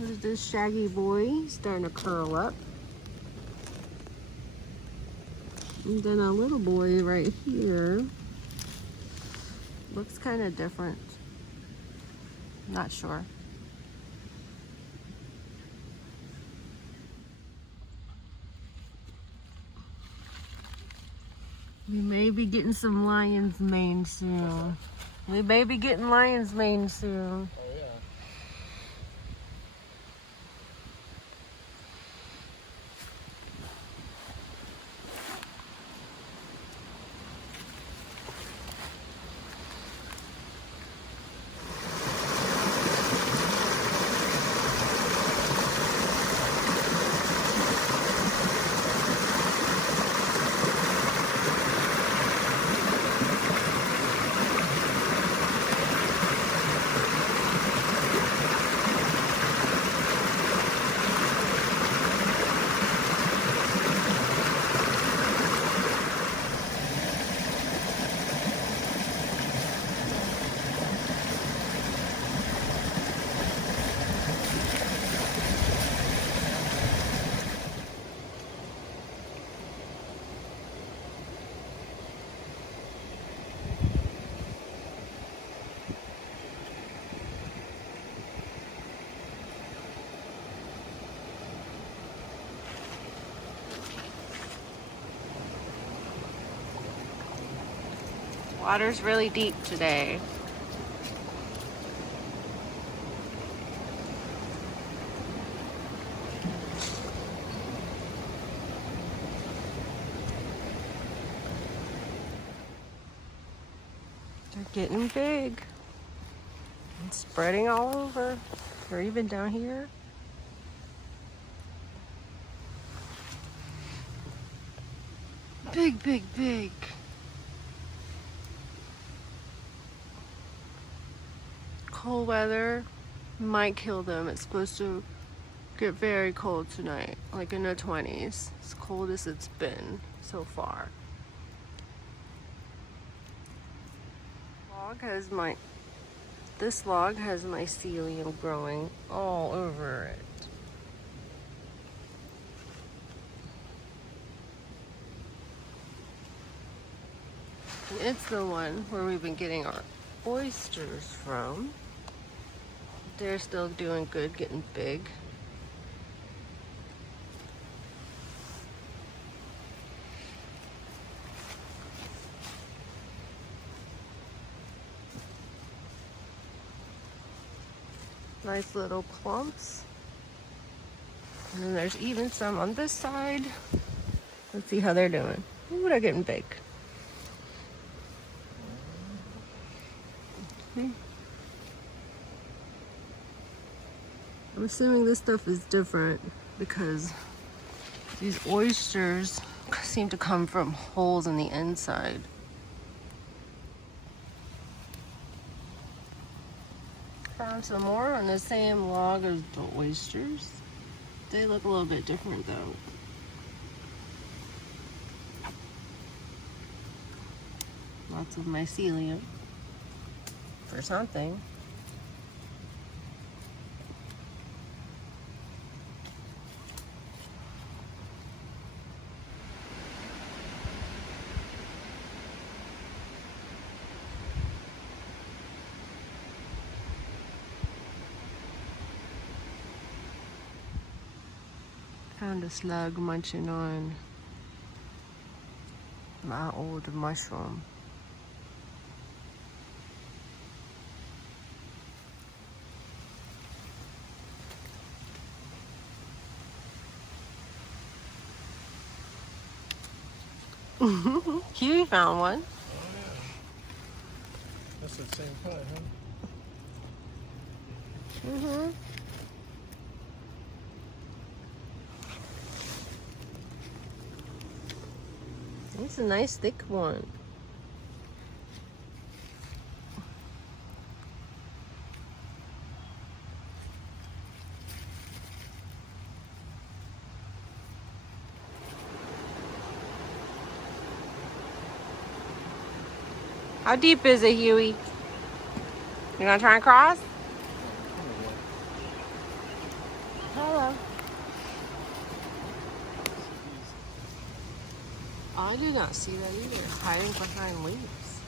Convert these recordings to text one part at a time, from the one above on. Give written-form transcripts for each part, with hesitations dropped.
There's this shaggy boy starting to curl up. And then a little boy right here. Looks kind of different. Not sure. We may be getting some lion's mane soon. We may be getting lion's mane soon. Oh yeah. Water's really deep today. They're getting big and spreading all over, or even down here. Big, big, big. Cold weather might kill them. It's supposed to get very cold tonight, like in the 20s. As cold as it's been so far. This log has mycelium growing all over it. And it's the one where we've been getting our oysters from. They're still doing good, getting big. Nice little clumps. And then there's even some on this side. Let's see how they're doing. Ooh, they're getting big. I'm assuming this stuff is different because these oysters seem to come from holes in the inside. Found some more on the same log as the oysters. They look a little bit different though. Lots of mycelium for something. Found a slug munching on my old mushroom. Huey found one. Oh yeah. That's the same kind, huh? Mm-hmm. It's a nice thick one. How deep is it, Huey? You gonna try and cross? Hello. I did not see that either. Hiding behind leaves.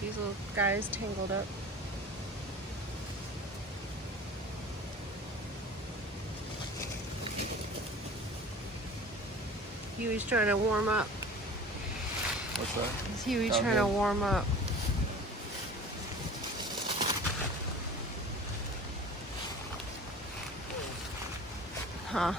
These little guys tangled up. Huey's trying to warm up. What's that? Is Huey Down trying here? to warm up? Huh.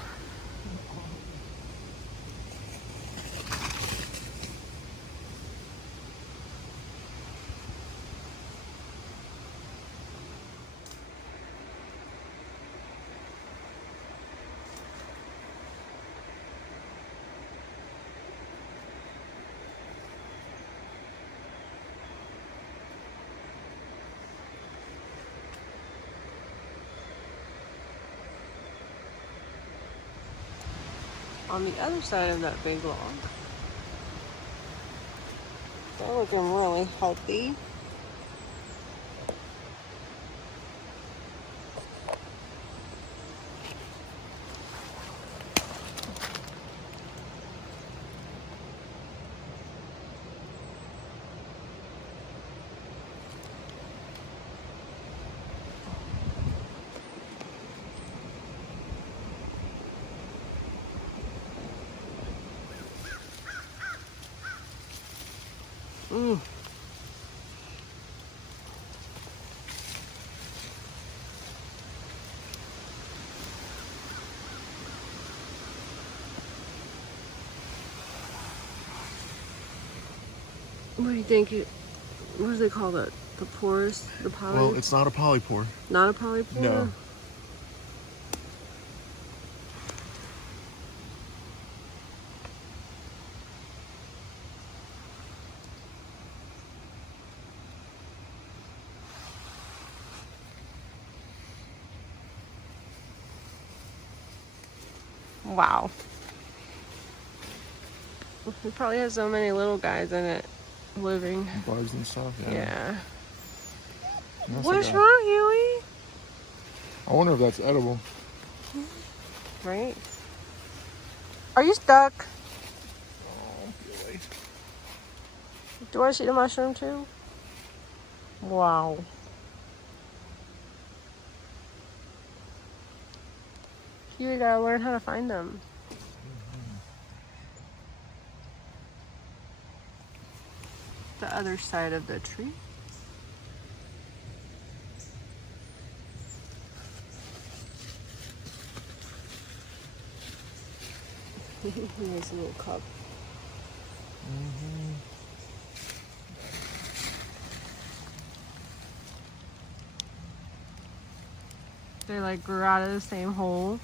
On the other side of that big log, they're looking really healthy. Mm. What do you think? What do they call that? The porous? The poly? Well, it's not a polypore. Not a polypore? No. Wow. It probably has so many little guys in it living. Bugs and stuff. Yeah. Yeah. Unless What's they got- wrong, Huey? I wonder if that's edible. Right? Are you stuck? Oh, really? Do I see the mushroom too? Wow. You gotta learn how to find them. The other side of the tree. Here's a little cup. They like grew out of the same hole.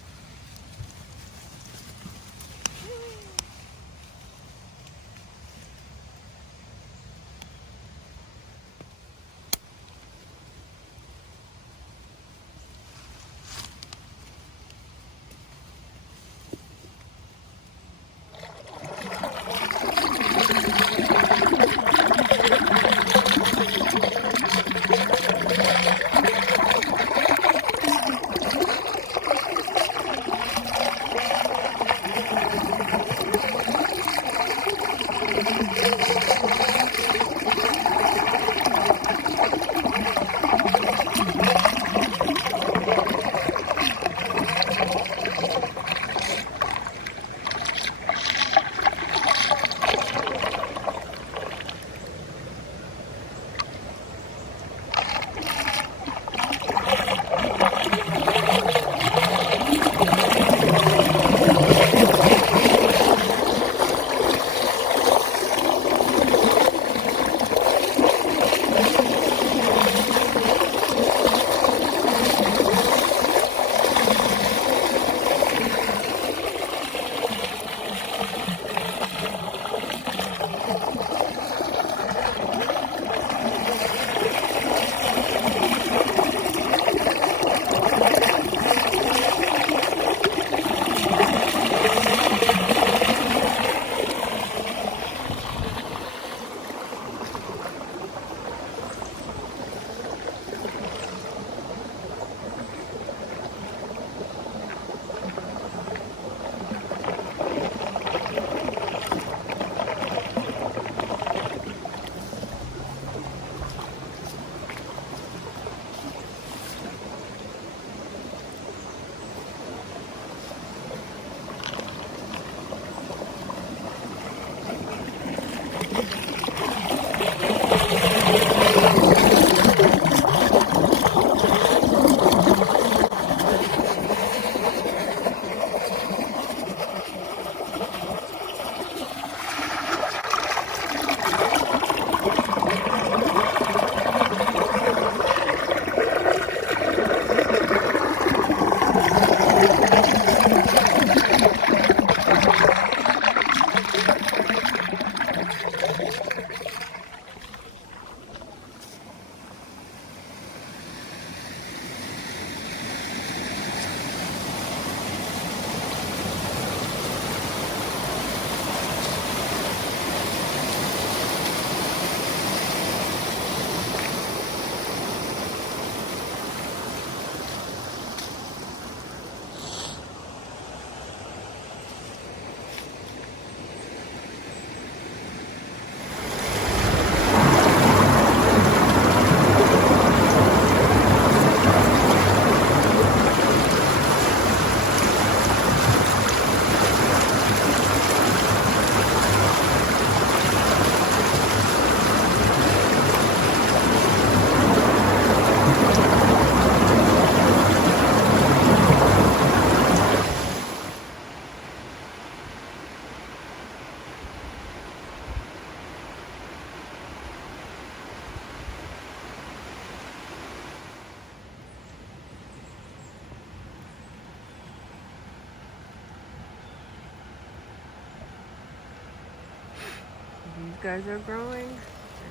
These guys are growing.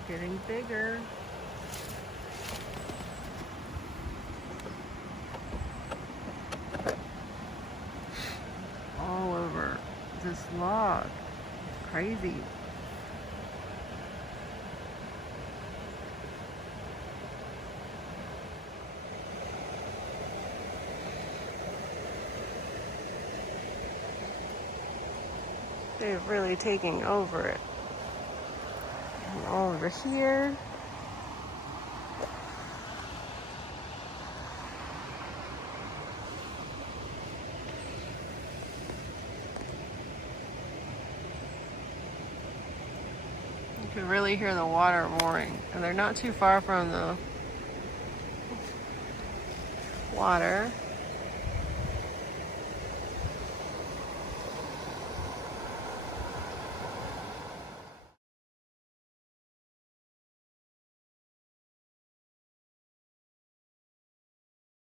They're getting bigger. All over this log. It's crazy. They're really taking over it. And all over here. You can really hear the water roaring. And they're not too far from the water.